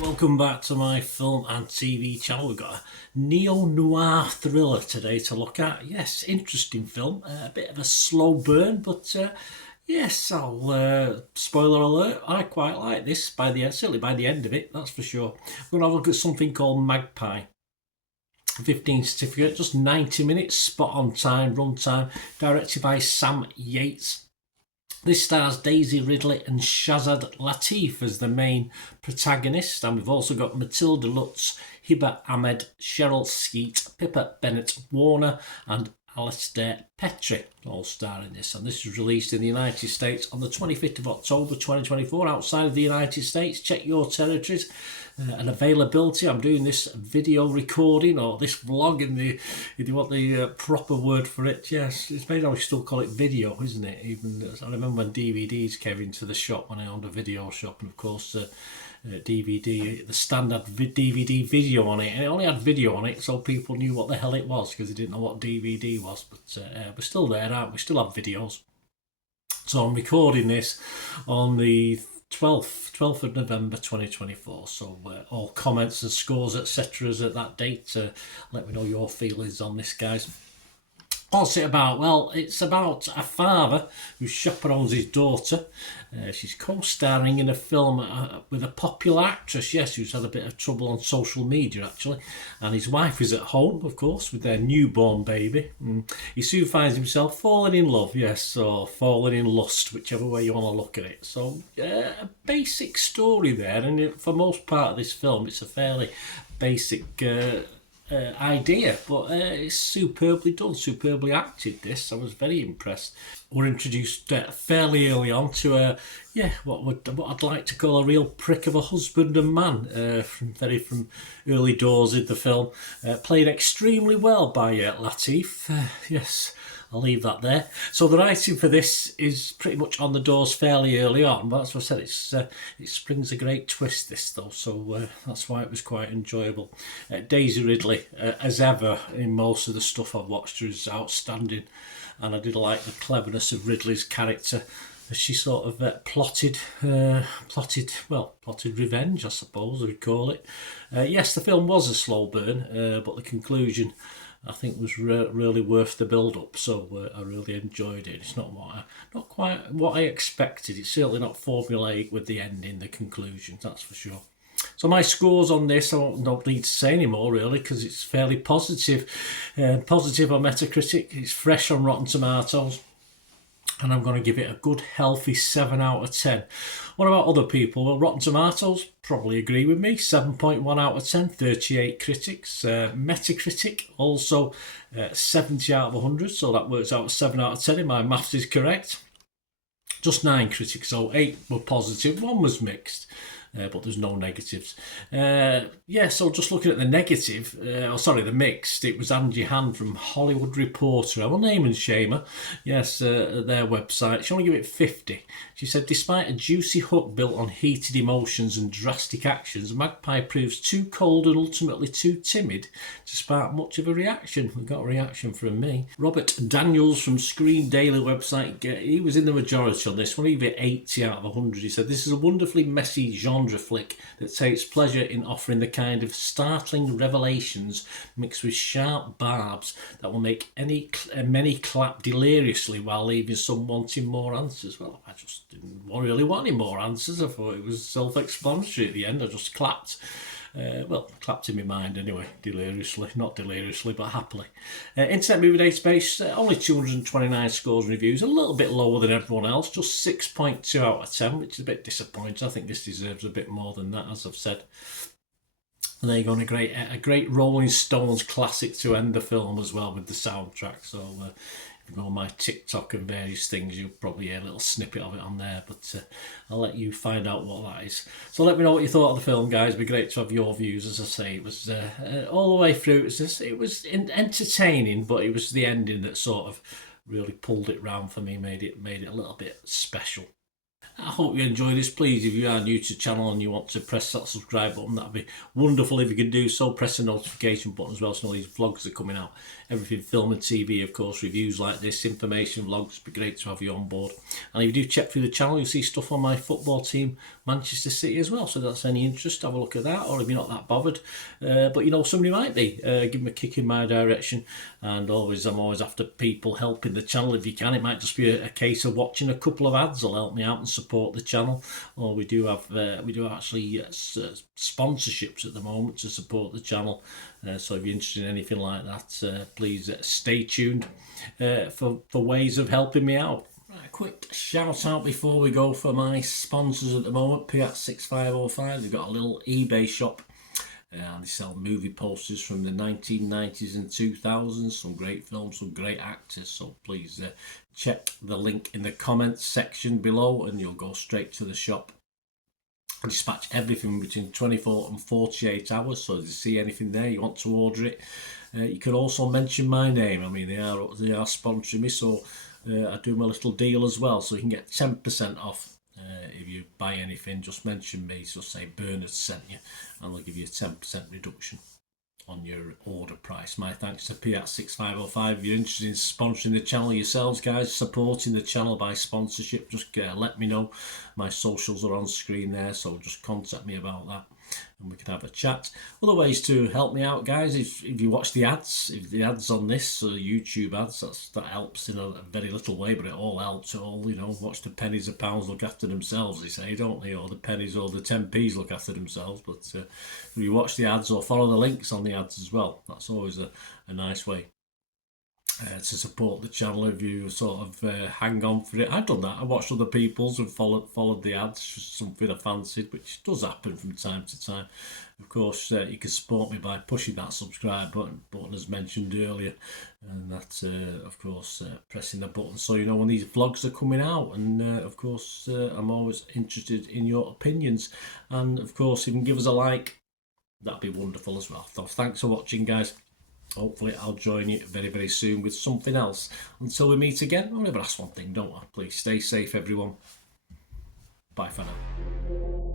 Welcome back to my film and TV channel. We've got a neo-noir thriller today to look at. Yes, interesting film, a bit of a slow burn, but yes, I'll spoiler alert, I quite like this certainly by the end of it, that's for sure. We're going to have a look at something called Magpie. 15 certificate, just 90 minutes, spot on time, run time, directed by Sam Yates. This stars Daisy Ridley and Shazad Latif as the main protagonists, and we've also got Matilda Lutz, Hiba Ahmed, Cheryl Skeet, Pippa Bennett-Warner and Alistair Petrie all star in this, and this was released in the United States on the 25th of October 2024. Outside of the United States, check your territories and availability. I'm doing this video recording or this vlog if you want the proper word for it. Yes, it's maybe I still call it video, isn't it? Even I remember when DVDs came into the shop when I owned a video shop, and of course DVD, the standard DVD video on it, and it only had video on it so people knew what the hell it was because they didn't know what DVD was. But we're still there, aren't we? We still have videos. So I'm recording this on the 12th of November 2024, so all comments and scores etc at that date, let me know your feelings on this, guys. What's it about? Well, it's about a father who chaperones his daughter. She's co-starring in a film with a popular actress, yes, who's had a bit of trouble on social media, actually. And his wife is at home, of course, with their newborn baby. He soon finds himself falling in love, yes, or falling in lust, whichever way you want to look at it. So, a basic story there, and for most part of this film, it's a fairly basic idea, but it's superbly done, superbly acted. This, I was very impressed. We're introduced fairly early on to what I'd like to call a real prick of a husband and man from early doors in the film, played extremely well by Latif. Yes, I'll leave that there. So the writing for this is pretty much on the doors fairly early on, but as I said, it springs a great twist, this though, so that's why it was quite enjoyable. Daisy Ridley, as ever in most of the stuff I've watched her, is outstanding, and I did like the cleverness of Ridley's character as she sort of plotted revenge, I suppose we'd call it. Yes, the film was a slow burn, but the conclusion I think was really worth the build-up, so I really enjoyed it. It's not quite what I expected. It's certainly not formulaic with the ending, the conclusion, that's for sure. So my scores on this, I don't need to say anymore really, because it's fairly positive. Positive on Metacritic, it's fresh on Rotten Tomatoes, and I'm going to give it a good healthy 7 out of 10. What about other people? Well, Rotten Tomatoes probably agree with me, 7.1 out of 10, 38 critics. Metacritic also 70 out of 100, so that works out at 7 out of 10 if my maths is correct. Just 9 critics, so 8 were positive, 1 was mixed. But there's no negatives. So just looking at the negative, the mixed, it was Angie Han from Hollywood Reporter. I will name and shame her. Yes, their website. She only gave it 50. She said, despite a juicy hook built on heated emotions and drastic actions, Magpie proves too cold and ultimately too timid to spark much of a reaction. We got a reaction from me. Robert Daniels from Screen Daily website, he was in the majority on this one. He gave it 80 out of 100. He said, this is a wonderfully messy genre flick that takes pleasure in offering the kind of startling revelations mixed with sharp barbs that will make many clap deliriously while leaving some wanting more answers. Well, I just didn't really want any more answers. I thought it was self-explanatory at the end. I just clapped. Clapped in my mind anyway, not deliriously, but happily. Internet Movie Database, only 229 scores and reviews, a little bit lower than everyone else, just 6.2 out of 10, which is a bit disappointing. I think this deserves a bit more than that, as I've said. And there you go, and a great Rolling Stones classic to end the film as well with the soundtrack. So if you go on my TikTok and various things, you'll probably hear a little snippet of it on there, but I'll let you find out what that is. So let me know what you thought of the film, guys. It'd be great to have your views. As I say, it was all the way through. It was entertaining, but it was the ending that sort of really pulled it round for me, made it a little bit special. I hope you enjoy this. Please, if you are new to the channel and you want to press that subscribe button, that'd be wonderful if you could do so. Press the notification button as well, so all these vlogs are coming out. Everything film and TV, of course, reviews like this, information vlogs. It'd be great to have you on board. And if you do check through the channel, you'll see stuff on my football team, Manchester City, as well. So if that's any interest, have a look at that. Or if you're not that bothered, but you know somebody might be, give them a kick in my direction. And I'm always after people helping the channel if you can. It might just be a case of watching a couple of ads will help me out and support the channel. Or we do actually sponsorships at the moment to support the channel. So if you're interested in anything like that, please stay tuned for ways of helping me out. Right, quick shout out before we go for my sponsors at the moment. Piat 6505, they've got a little eBay shop. And they sell movie posters from the 1990s and 2000s, some great films, some great actors. So please check the link in the comments section below and you'll go straight to the shop. I dispatch everything between 24 and 48 hours, so if you see anything there, you want to order it, you can also mention my name. I mean, they are sponsoring me, so I do my little deal as well, so you can get 10% off. If you buy anything, just mention me, so say Bernard sent you, and they'll give you a 10% reduction on your order price. My thanks to Piat 6505. If you're interested in sponsoring the channel yourselves, guys, supporting the channel by sponsorship, just let me know. My socials are on screen there, so just contact me about that and we can have a chat. Other ways to help me out, guys, if you watch the ads, if the ads on this YouTube ads, that helps in a very little way, but it all helps. It all, you know, watch the pennies and pounds look after themselves, they say, don't they? Or the pennies or the 10p's look after themselves. But if you watch the ads or follow the links on the ads as well, that's always a nice way to support the channel. If you sort of hang on for it, I've done that. I watched other people's and followed the ads, just something I fancied, which does happen from time to time. Of course, you can support me by pushing that subscribe button as mentioned earlier, and that's of course pressing the button so you know when these vlogs are coming out. And of course, I'm always interested in your opinions, and of course, if you can give us a like, that'd be wonderful as well. So thanks for watching, guys. Hopefully I'll join you very, very soon with something else. Until we meet again, I'll never ask one thing, don't I? Please stay safe, everyone. Bye for now.